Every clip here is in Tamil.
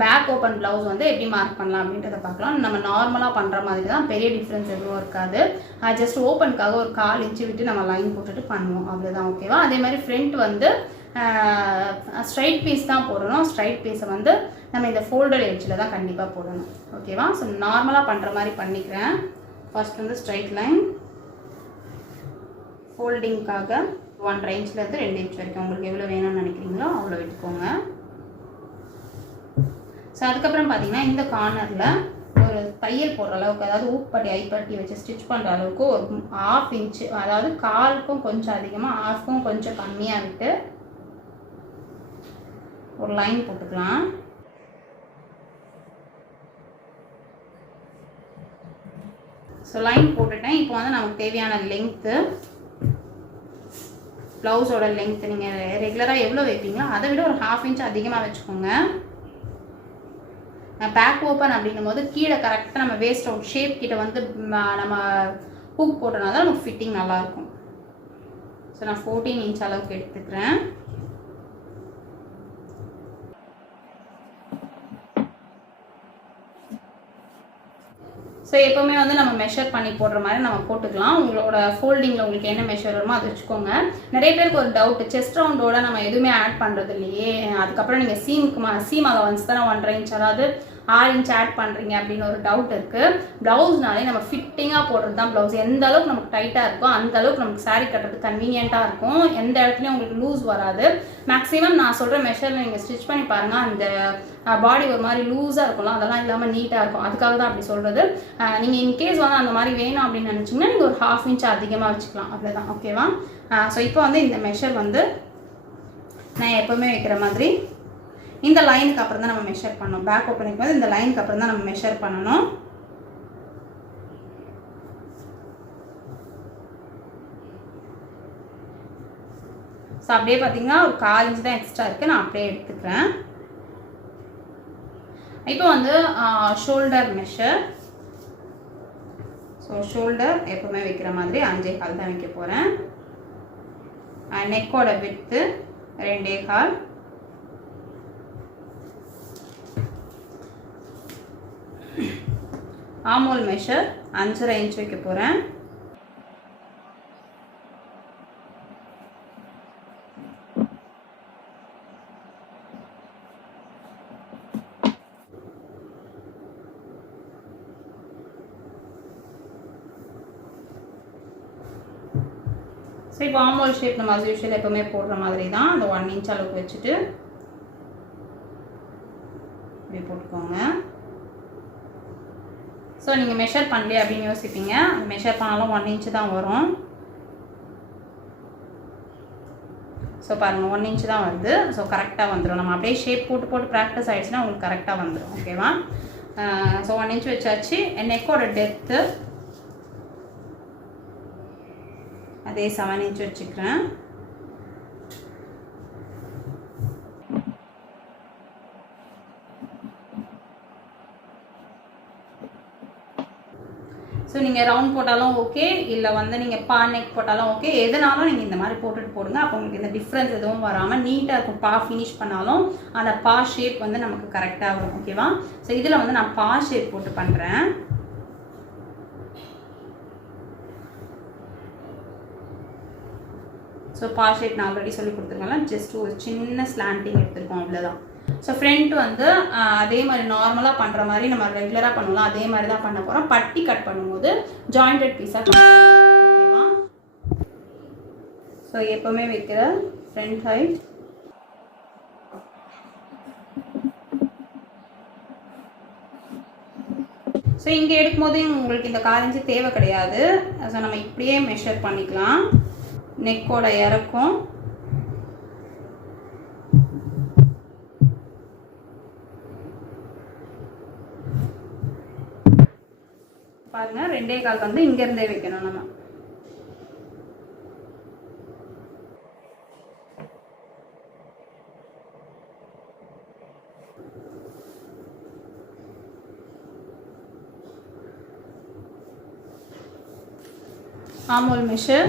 பேக் ஓப்பன் ப்ளவுஸ் வந்து எப்படி மார்க் பண்ணலாம் அப்படின்றத பார்க்கலாம். நம்ம நார்மலாக பண்ணுற மாதிரி தான், பெரிய டிஃப்ரென்ஸ் எதுவும் இருக்காது. ஜஸ்ட் ஓப்பனுக்காக ஒரு 1/4 இன்ச்சு விட்டு நம்ம லைன் போட்டுட்டு பண்ணுவோம், அவ்வளோதான். ஓகேவா? அதே மாதிரி ஃப்ரண்ட் வந்து ஸ்ட்ரைட் பீஸ் தான் போடணும். ஸ்ட்ரைட் பீஸை வந்து நம்ம இந்த ஃபோல்டட் எட்ஜில் தான் கண்டிப்பாக போடணும். ஓகேவா? ஸோ நார்மலாக பண்ணுற மாதிரி பண்ணிக்கிறேன். ஃபர்ஸ்ட் வந்து ஸ்ட்ரைட் லைன் ஃபோல்டிங்காக 1 இன்ச்லேருந்து 2 இன்ச் வரைக்கும் உங்களுக்கு எவ்வளோ வேணும்னு நினைக்கிறீங்களோ அவ்வளோ விட்டுக்கோங்க. ஸோ அதுக்கப்புறம் பார்த்தீங்கன்னா இந்த கார்னரில் ஒரு தையல் போடுற அளவுக்கு, அதாவது ஊப்பட்டி ஐப்பட்டி வச்சு ஸ்டிச் பண்ணுற அளவுக்கு ஒரு 1/2 இன்ச்சு, அதாவது 1/4க்கும் கொஞ்சம் அதிகமாக 1/2க்கும் கொஞ்சம் கம்மியாக விட்டு ஒரு லைன் போட்டுக்கலாம். ஸோ லைன் போட்டுட்டேன். இப்போ வந்து நமக்கு தேவையான லெங்க்த்து, ப்ளவுஸோட லெங்க்த்து நீங்கள் ரெகுலராக எவ்வளோ வைப்பீங்களோ அதை விட ஒரு 1/2 இன்ச் அதிகமாக வச்சுக்கோங்க. பேக் ஓப்பன் அப்படின்னும் போது கீழே கரெக்டாக நம்ம வேஸ்ட் அவுட் ஷேப் கிட்ட வந்து நம்ம ஹூக் போட்டோம்னா தான் நமக்கு ஃபிட்டிங் நல்லாயிருக்கும். ஸோ நான் 14 இன்ச் அளவுக்கு எடுத்துக்கிறேன். ஸோ எப்போவுமே வந்து நம்ம மெஷர் பண்ணி போடுற மாதிரி நம்ம போட்டுக்கலாம். உங்களோட ஃபோல்டிங்கில் உங்களுக்கு என்ன மெஷர் வருமோ அதை வச்சுக்கோங்க. நிறைய பேருக்கு ஒரு டவுட், செஸ்ட் ரவுண்டோட நம்ம எதுவுமே ஆட் பண்ணுறது இல்லையே, அதுக்கப்புறம் நீங்கள் சீம் அலவன்ஸ் தான் 1/2 இன்ச், அதாவது 6 இன்ச் ஆட் பண்ணுறீங்க அப்படின்னு ஒரு டவுட் இருக்குது. ப்ளவுஸ்னாலே நம்ம ஃபிட்டிங்காக போடுறது தான் ப்ளவுஸ். எந்த அளவுக்கு நமக்கு டைட்டாக இருக்கோ அந்த அளவுக்கு நமக்கு சாரீ கட்டுறதுக்கு கன்வீனியண்ட்டாக இருக்கும். எந்த இடத்துலையும் உங்களுக்கு லூஸ் வராது. மேக்ஸிமம் நான் சொல்கிற மெஷரில் நீங்கள் ஸ்டிச் பண்ணி பாருங்கள், அந்த பாடி ஒரு மாதிரி லூஸாக இருக்கும்ல, அதெல்லாம் இல்லாமல் நீட்டாக இருக்கும். அதுக்காக தான் அப்படி சொல்கிறது. நீங்கள் இன்கேஸ் வந்து அந்த மாதிரி வேணும் அப்படின்னு நினச்சிங்கன்னா நீங்கள் ஒரு 1/2 இன்ச் அதிகமாக வச்சுக்கலாம், அவ்வளோதான். ஓகேவா? ஸோ இப்போ வந்து இந்த மெஷர் வந்து நான் எப்போவுமே வைக்கிற மாதிரி இந்த லைனுக்கு அப்புறம் தான் நம்ம மெஷர் பண்ணணும். பேக் ஓப்பனிங் வந்து இந்த லைனுக்கு அப்புறம் தான் நம்ம மெஷர் பண்ணணும். ஸோ அப்படியே பார்த்தீங்கன்னா ஒரு 1/4 இன்ச் தான் எக்ஸ்ட்ரா இருக்குது, நான் அப்படியே எடுத்துக்கிறேன். இப்போ வந்து ஷோல்டர் மெஷர். ஸோ ஷோல்டர் எப்போவுமே வைக்கிற மாதிரி 5.25 தான் வைக்க போகிறேன். நெக்கோட விட்த்து 2.25. ஆமோல் மெஷர் 5.5 இன்ச் வைக்க போகிறேன். ஸோ இப்போ ஆமோல் ஷேப் நம்ம as usual எப்போவுமே போடுற மாதிரி தான், அந்த 1 இன்ச் அளவுக்கு வச்சுட்டு இப்படி போட்டுக்கோங்க. ஸோ நீங்கள் மெஷர் பண்ணலையே அப்படின்னு யோசிப்பீங்க, மெஷர் பண்ணாலும் 1 இன்ச்சு தான் வரும். ஸோ பாருங்கள் 1 இன்ச்சு தான் வருது. ஸோ கரெக்டாக வந்துடும். நம்ம அப்படியே ஷேப் போட்டு ப்ராக்டிஸ் ஆகிடுச்சுன்னா உங்களுக்கு கரெக்டாக வந்துடும். ஓகேவா? ஸோ 1 இன்ச் வச்சாச்சு. நெக்கோட டெப்த்து அதே 7 இன்ச் வச்சுக்கிறேன். ஸோ நீங்கள் ரவுண்ட் போட்டாலும் ஓகே, இல்லை வந்து நீங்கள் பா நெக் போட்டாலும் ஓகே, எதுனாலும் நீங்கள் இந்த மாதிரி போட்டுட்டு போடுங்க. அப்போ உங்களுக்கு இந்த டிஃப்ரென்ஸ் எதுவும் வராமல் நீட்டாக இருக்கும். பா ஃபினிஷ் பண்ணாலும் அந்த பா ஷேப் வந்து நமக்கு கரெக்டாக வரும். ஓகேவா? ஸோ இதில் வந்து நான் பா ஷேப் போட்டு பண்ணுறேன். ஸோ பா ஷேப் நான் ஆல்ரெடி சொல்லி கொடுத்துருக்கேன், ஜஸ்ட் ஒரு சின்ன ஸ்லாண்டிங் எடுத்துருக்கோம், அவ்வளோதான். ஸோ ஃப்ரண்ட் வந்து அதே மாதிரி நார்மலாக பண்ணுற மாதிரி நம்ம ரெகுலராக பண்ணலாம், அதே மாதிரி தான் பண்ண போகிறோம். பட்டி கட் பண்ணும்போது ஜாயிண்டட் பீஸாக ஓகேவா? ஸோ எப்போவுமே வைக்கிற ஃப்ரண்ட் ஹைட் ஸோ இங்கே எடுக்கும்போது உங்களுக்கு இந்த 1/4 இன்ச்சு தேவை கிடையாது. ஸோ நம்ம இப்படியே மெஷர் பண்ணிக்கலாம். நெக்கோட இறக்கும் பாருங்க, 2.25 வந்து இங்கிருந்தே வைக்கணும் நம்ம. ஆமோல் மெஷர்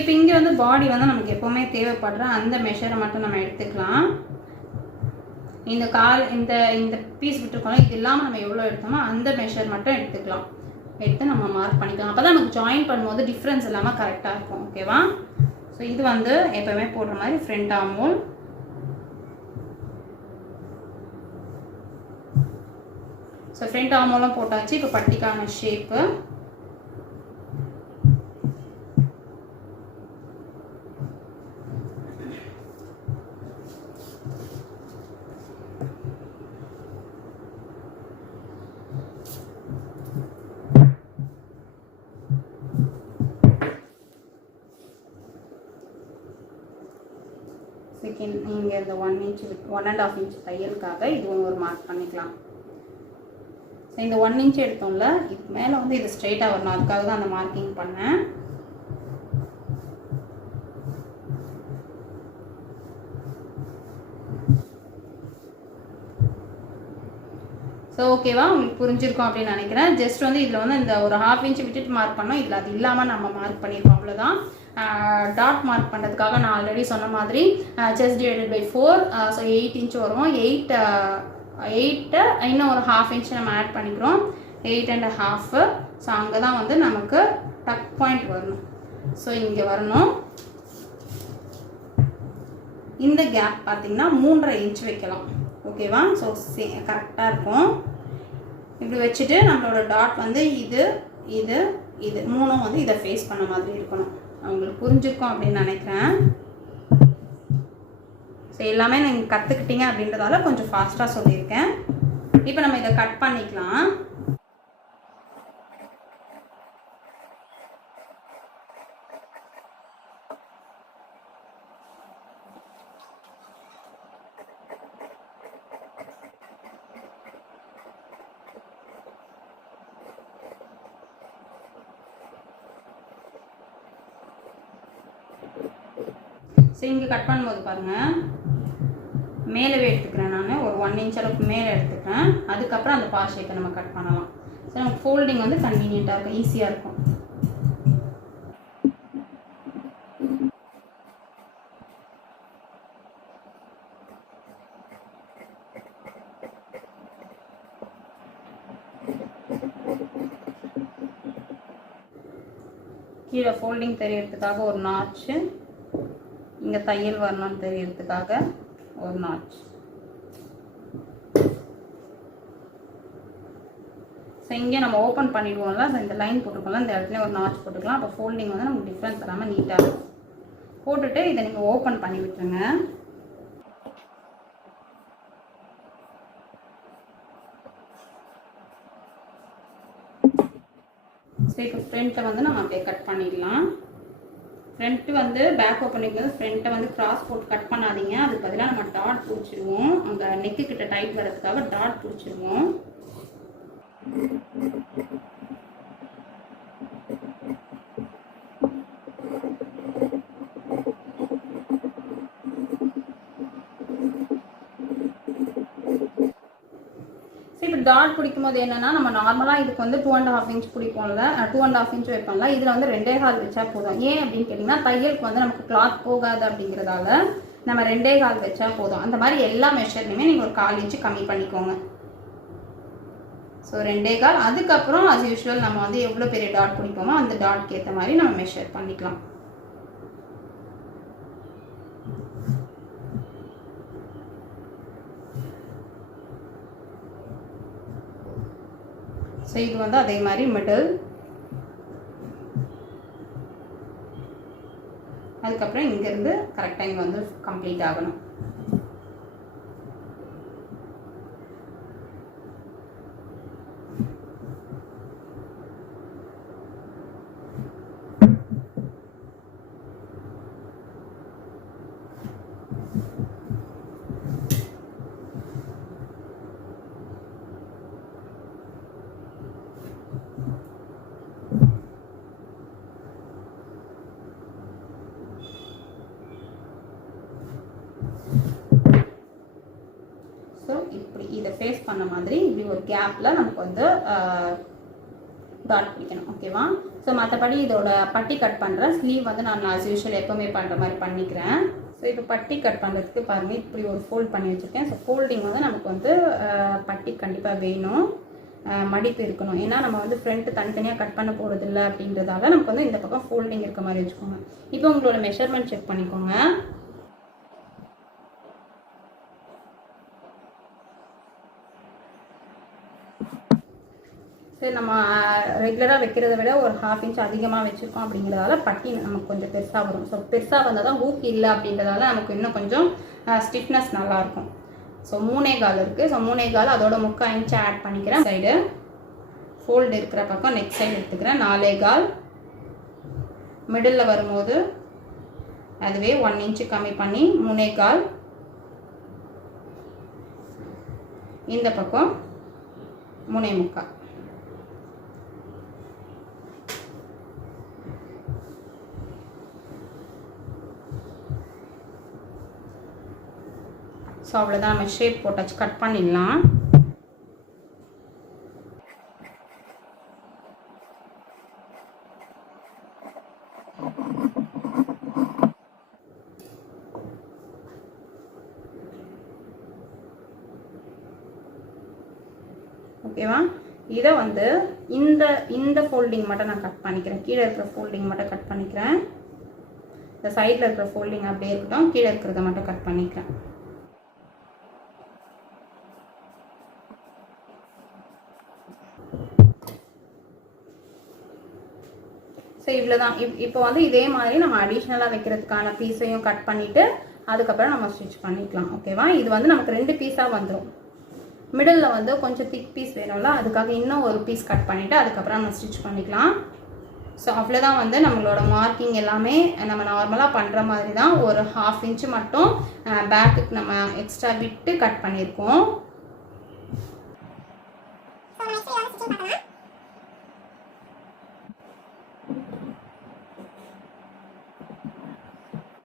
இப்போ இங்கே வந்து பாடி வந்து நமக்கு எப்போவுமே தேவைப்படுற அந்த மெஷரை மட்டும் நம்ம எடுத்துக்கலாம். இந்த கால் இந்த இந்த பீஸ் விட்டுருக்கோம், இது இல்லாமல் நம்ம எவ்வளோ எடுத்தோமோ அந்த மெஷர் மட்டும் எடுத்துக்கலாம். எடுத்து நம்ம மார்க் பண்ணிக்கலாம். அப்போ தான் நமக்கு ஜாயின் பண்ணும்போது டிஃப்ரென்ஸ் இல்லாமல் கரெக்டாக இருக்கும். ஓகேவா? ஸோ இது வந்து எப்போவுமே போடுற மாதிரி front arm hole. So front arm ஹோலும் போட்டாச்சு. இப்போ பட்டிக்கான ஷேப்பு. செகண்ட் இங்கே இந்த 1 inch 1.5 inch தையலுக்காக இதுவும் ஒரு மார்க் பண்ணிக்கலாம். ஸோ இந்த 1 inch எடுத்தோம்ல, இதுக்கு மேலே வந்து இது ஸ்ட்ரெயிட்டாக வரணும், அதுக்காக தான் அந்த மார்க்கிங் பண்ணேன். ஸோ ஓகேவா, உங்களுக்கு புரிஞ்சிருக்கும் அப்படின்னு நினைக்கிறேன். ஜஸ்ட் வந்து இதில் வந்து இந்த ஒரு 1/2 inch விட்டுட்டு மார்க் பண்ணோம், இதில் அது இல்லாமல் நம்ம மார்க் பண்ணியிருக்கோம், அவ்வளோதான். டாட் மார்க் பண்ணுறதுக்காக நான் ஆல்ரெடி சொன்ன மாதிரி chest divided by 4, so 8 inch வரும். 8 இன்னும் ஒரு 1/2 inch நம்ம ஆட் பண்ணிக்கிறோம், 8.5. ஸோ அங்கே தான் வந்து நமக்கு டக் பாயிண்ட் வரணும். ஸோ இங்கே வரணும். இந்த கேப் பார்த்திங்கன்னா 3.5 inch வைக்கலாம். ஓகேவா? ஸோ கரெக்டாக இருக்கும். இப்படி வச்சுட்டு நம்மளோட டாட் வந்து இது இது இது மூணும் வந்து இதை ஃபேஸ் பண்ண மாதிரி இருக்கணும். அவங்களுக்கு புரிஞ்சிருக்கும் அப்படின்னு நினைக்கிறேன். ஸோ எல்லாமே நீங்கள் கற்றுக்கிட்டீங்க அப்படின்றதால கொஞ்சம் ஃபாஸ்ட்டாக சொல்லியிருக்கேன். இப்போ நம்ம இதை கட் பண்ணிக்கலாம். ஸோ இங்கே கட் பண்ணும்போது பாருங்கள், மேலவே எடுத்துக்கிறேன் நான், ஒரு 1 inch அளவுக்கு மேலே எடுத்துக்கிறேன். அதுக்கப்புறம் அந்த பாஸ் ஷேப்பை நம்ம கட் பண்ணலாம். ஸோ நமக்கு ஃபோல்டிங் வந்து கன்வீனியண்ட்டாக இருக்கும், ஈஸியாக இருக்கும். கீழே ஃபோல்டிங் தெரியறதுக்காக ஒரு நாட்ச்சு, இங்கே தையல் வரணும்னு தெரியறதுக்காக ஒரு நாட்ச். ஸோ இங்கே நம்ம ஓப்பன் பண்ணிடுவோம்ல, ஸோ இந்த லைன் போட்டுக்கலாம், இந்த இடத்துல ஒரு நாட்ச் போட்டுக்கலாம். அப்போ ஃபோல்டிங் வந்து நமக்கு டிஃப்ரென்ஸ் வராமல் நீட்டாக இருக்கும். போட்டுட்டு இதை நீங்கள் ஓப்பன் பண்ணி விட்டுருங்க. ஸோ இப்போ ஃப்ரண்ட்டை வந்து நம்ம அப்படியே கட் பண்ணிடலாம். ஃப்ரண்ட்டு வந்து பேக் ஓப்பன் பண்ணிக்கிறது, ஃப்ரண்ட்டை வந்து கிராஸ் போட்டு கட் பண்ணாதீங்க. அதுக்கு பதிலாக நம்ம டாட் பிடிச்சிடுவோம். அங்கே நெக்கு கிட்ட டைட் வரதுக்காக டாட் பிடிச்சிடுவோம். இப்போ டாட் பிடிக்கும் போது என்னன்னா, நம்ம நார்மலாக இதுக்கு வந்து 2.5 inch பிடிப்போம்ல, 2.5 inch வைப்போம்ல, இதில் வந்து 2.25 வச்சா போதும். ஏன் அப்படின்னு கேட்டிங்கன்னா, தையலுக்கு வந்து நமக்கு கிளாத் போகாது அப்படிங்கிறதால நம்ம 2.25 வச்சா போதும். அந்த மாதிரி எல்லா மெஷர்லையுமே நீங்கள் ஒரு 1/4 inch கம்மி பண்ணிக்கோங்க. ஸோ 2.25. அதுக்கப்புறம் as usual நம்ம வந்து எவ்வளோ பெரிய டாட் பிடிப்போமோ அந்த டாட்க்கு ஏற்ற மாதிரி நம்ம மெஷர் பண்ணிக்கலாம். ஸோ இது வந்து அதே மாதிரி மிடில், அதுக்கப்புறம் இங்கேருந்து கரெக்டாக இங்கே வந்து கம்ப்ளீட் ஆகணும். இப்படி இதை ஃபேஸ் பண்ண மாதிரி இப்படி ஒரு கேப்பில் நமக்கு வந்து டாட் பிடிக்கணும். ஓகேவா? ஸோ மற்றபடி இதோட பட்டி கட் பண்ணுறேன். ஸ்லீவ் வந்து நான் ஆஸ் யூஷுவல் எப்போவுமே பண்ணுற மாதிரி பண்ணிக்கிறேன். ஸோ இப்போ பட்டி கட் பண்ணுறதுக்கு பாருங்கள், இப்படி ஒரு ஃபோல்ட் பண்ணி வச்சுருக்கேன். ஸோ ஃபோல்டிங் வந்து நமக்கு வந்து பட்டி கண்டிப்பாக வேணும், மடிப்பு இருக்கணும். ஏன்னா நம்ம வந்து ஃப்ரண்ட்டு தனித்தனியாக கட் பண்ண போகிறது இல்லை அப்படின்றதால நமக்கு வந்து இந்த பக்கம் ஃபோல்டிங் இருக்க மாதிரி வச்சுக்கோங்க. இப்போ உங்களோட மெஷர்மெண்ட் செக் பண்ணிக்கோங்க. சரி, நம்ம ரெகுலராக வைக்கிறத விட ஒரு 1/2 இன்ச் அதிகமாக வச்சுருக்கோம் அப்படிங்கிறதால பட்டி நமக்கு கொஞ்சம் பெருசாக வரும். ஸோ பெருசாக வந்தால் தான் ஹூக் இல்லை அப்படின்றதால நமக்கு இன்னும் கொஞ்சம் ஸ்டிஃப்னஸ் நல்லாயிருக்கும். ஸோ 3.25 இருக்குது. ஸோ 3.25 அதோட 3/4 இன்ச் ஆட் பண்ணிக்கிறேன். சைடு ஃபோல்டு இருக்கிற பக்கம் நெக் சைடு எடுத்துக்கிறேன். 4.25 மிடில் வரும்போது அதுவே 1 இன்ச்சு கம்மி பண்ணி 3.25, இந்த பக்கம் 3.25. ஸோ அவ்வளோதான், நம்ம ஷேப் போட்டாச்சு. கட் பண்ணிடலாம். ஓகேவா? இதை வந்து இந்த ஃபோல்டிங் மட்டும் நான் கட் பண்ணிக்கிறேன். கீழே இருக்கிற ஃபோல்டிங் மட்டும் கட் பண்ணிக்கிறேன். இந்த சைடில் இருக்கிற ஃபோல்டிங் அப்படியே இருக்கட்டும், கீழே இருக்கிறத மட்டும் கட் பண்ணிக்கிறேன். ஸோ இவ்வளோதான். இப்போ வந்து இதே மாதிரி நம்ம அடிஷ்னலாக வைக்கிறதுக்கான பீஸையும் கட் பண்ணிவிட்டு அதுக்கப்புறம் நம்ம ஸ்டிச் பண்ணிக்கலாம். ஓகேவா? இது வந்து நமக்கு 2 பீஸாக வந்துடும். மிடில் வந்து கொஞ்சம் திக் பீஸ் வேணும்ல, அதுக்காக இன்னும் ஒரு பீஸ் கட் பண்ணிவிட்டு அதுக்கப்புறம் நம்ம ஸ்டிச் பண்ணிக்கலாம். ஸோ அவ்வளோதான். வந்து நம்மளோட மார்க்கிங் எல்லாமே நம்ம நார்மலாக பண்ணுற மாதிரி தான். ஒரு 1/2 இன்ச்சு மட்டும் பேக்குக்கு நம்ம எக்ஸ்ட்ரா விட்டு கட் பண்ணியிருக்கோம்.